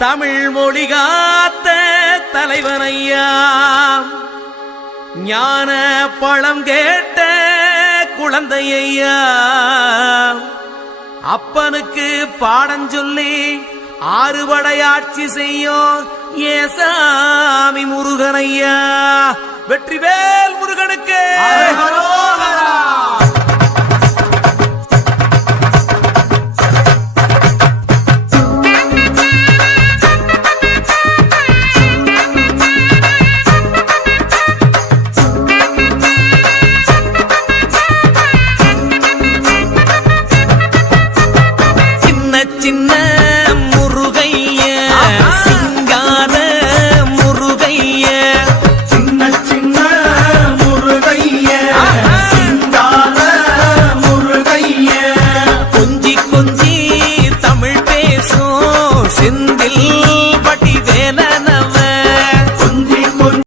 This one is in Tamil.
தமிழ் மொழி காத்த தலைவனையா, ஞான பழம் கேட்ட குழந்தையா, அப்பனுக்கு பாடம் சொல்லி ஆறுபடையாட்சி செய்யும் ஏசாமி முருகனையா. வெற்றிவேல் முருகனுக்கு.